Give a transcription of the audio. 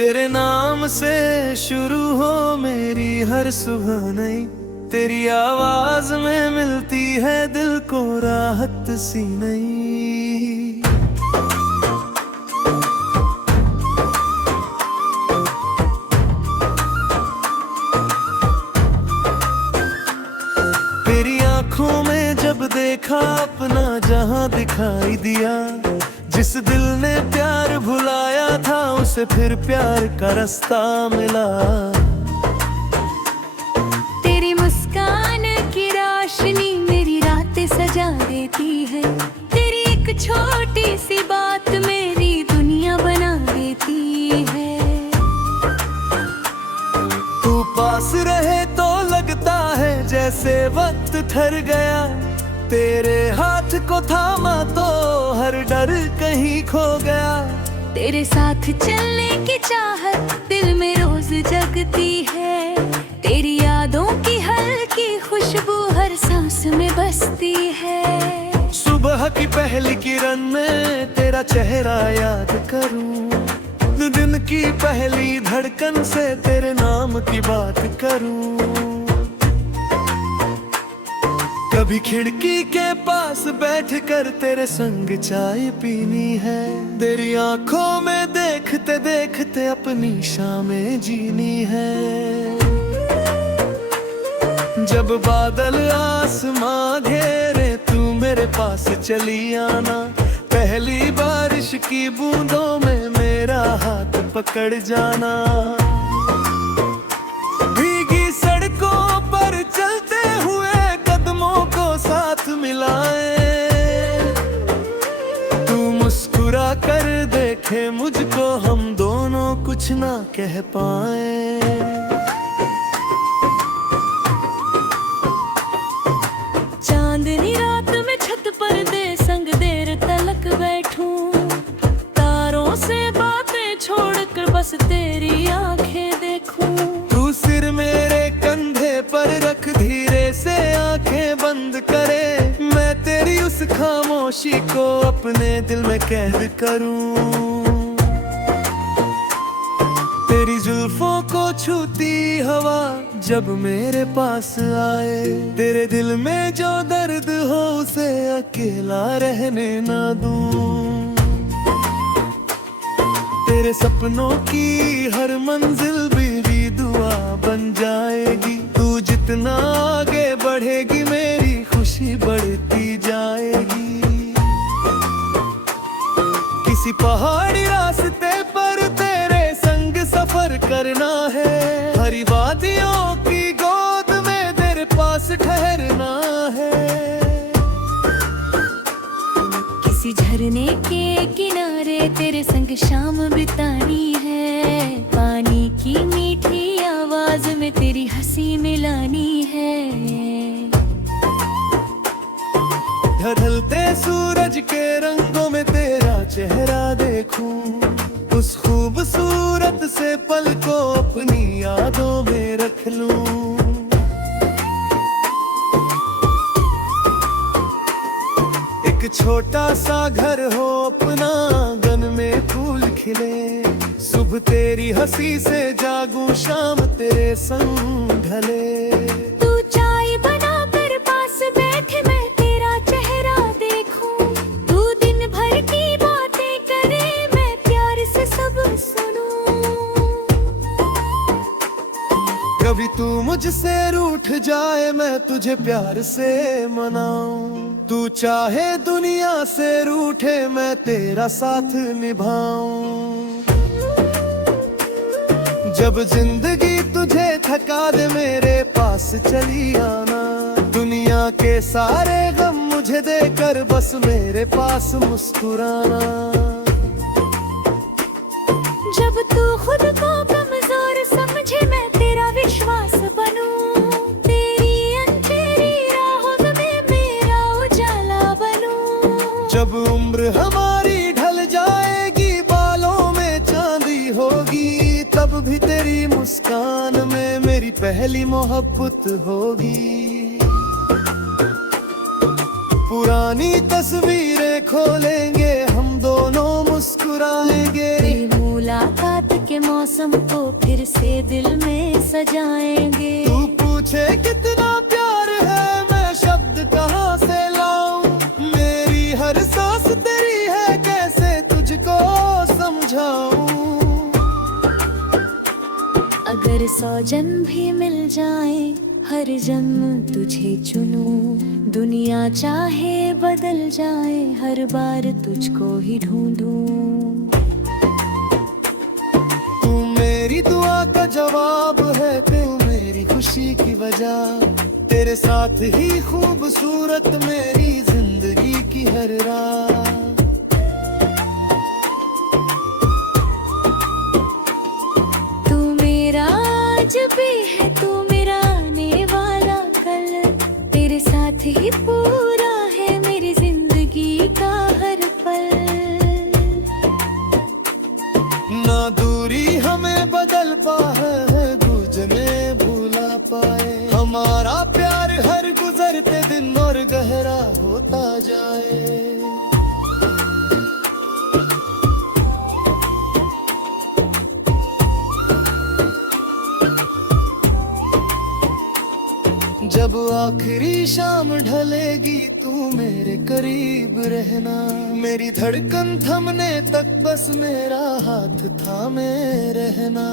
तेरे नाम से शुरू हो मेरी हर सुबह नई, तेरी आवाज में मिलती है दिल को राहत सी नई। तेरी आंखों में जब देखा अपना जहां दिखाई दिया, जिस दिल ने प्यार भुलाया था उसे फिर प्यार का रास्ता मिला। तेरी मुस्कान की रोशनी मेरी रातें सजा देती है, तेरी एक छोटी सी बात मेरी दुनिया बना देती है। तू पास रहे तो लगता है जैसे वक्त ठहर गया, तेरे हाथ को थामा तो हर डर कहीं खो गया। तेरे साथ चलने की चाहत दिल में रोज जगती है, तेरी यादों की हल्की खुशबू हर सांस में बसती है। सुबह की पहली किरण में तेरा चेहरा याद करूं, दिन की पहली धड़कन से तेरे नाम की बात करूं। कभी खिड़की के पास बैठकर तेरे संग चाय पीनी है, तेरी आंखों में देखते देखते अपनी शामें जीनी है। जब बादल आसमां घेरे तू मेरे पास चली आना, पहली बारिश की बूंदों में मेरा हाथ पकड़ जाना। भीगी सड़कों पर चलते हुए कदमों को साथ मिलाए, तू मुस्कुरा कर देखे मुझको, हम दोनों कुछ ना कह पाए। चांदनी रात में छत पर दे संग देर तलक बैठूं, तारों से बातें छोड़कर बस तेरी आंखें देखूं। तू सिर मेरे कंधे पर रख धीरे से आंखें बंद करे, मैं तेरी उस खामोशी को अपने दिल में कैद करूं। तेरी जुल्फों को छूती हवा जब मेरे पास आए, तेरे दिल में जो दर्द हो उसे अकेला रहने ना दूं। तेरे सपनों की हर मंजिल भी दुआ बन जाएगी, तू जितना आगे बढ़ेगी मेरी खुशी बढ़ती जाएगी। किसी पहाड़ी रास्ते पर तेरे संग सफर करना है, हरी वादियों की गोद में तेरे पास ठहरना है। किसी झरने के किनारे तेरे संग शाम बितानी है, पानी की मीठी आवाज में तेरी हंसी मिलानी है। ढलते सूरज के रंगों में तेरा चेहरा देखूं, उस खूबसूरत से पल को अपनी यादों में रख लूं। एक छोटा सा घर हो अपना, आंगन में फूल खिले, सुबह तेरी हंसी से जागूं शाम तेरे संग ढले। तू चाय बना कर पास बैठे मैं तेरा चेहरा देखूं, तू दिन भर की बातें करे मैं प्यार से सब सुनूं। कभी तू मुझसे रूठ जाए मैं तुझे प्यार से मनाऊं, तू चाहे दुनिया से रूठे मैं तेरा साथ निभाऊं। जब जिंदगी तुझे थका दे मेरे पास चली आना, दुनिया के सारे गम मुझे देकर बस मेरे पास मुस्कुराना। जब तू खुद को कमजोर समझे मैं तेरा विश्वास बनूं, तेरी अंधेरी राहों में मेरा उजाला बनूं। जब उम्र हमारी ढल जाएगी बालों में चांदी होगी, तब भी तेरी मुस्कान में मेरी पहली मोहब्बत होगी। पुरानी तस्वीरें खोलेंगे हम दोनों मुस्कुराएंगे, मुलाकात के मौसम सजाएंगे। तू पूछे कितना प्यार है, मैं शब्द कहाँ से लाऊं। मेरी हर सांस तेरी है, कैसे तुझको समझाऊं। अगर 100 जन्म भी मिल जाए, हर जन्म तुझे चुनूं। दुनिया चाहे बदल जाए, हर बार तुझको ही ढूंढूं। तू मेरी दुआ का जवाब है, तू मेरी खुशी की वजह। तेरे साथ ही खूबसूरत मेरी जिंदगी की हर रात। तू मेरा आज भी है, तू मेरा आने वाला कल। तेरे साथ ही पूरा है मेरी जिंदगी का हर पल। ना दूरी हमें बदल पाए, गुजरने भूला पाए। हमारा प्यार हर गुजरते दिन और गहरा होता जाए। जब आखिरी शाम ढलेगी, तू मेरे करीब रहना। मेरी धड़कन थमने तक बस मेरा हाथ थामे रहना।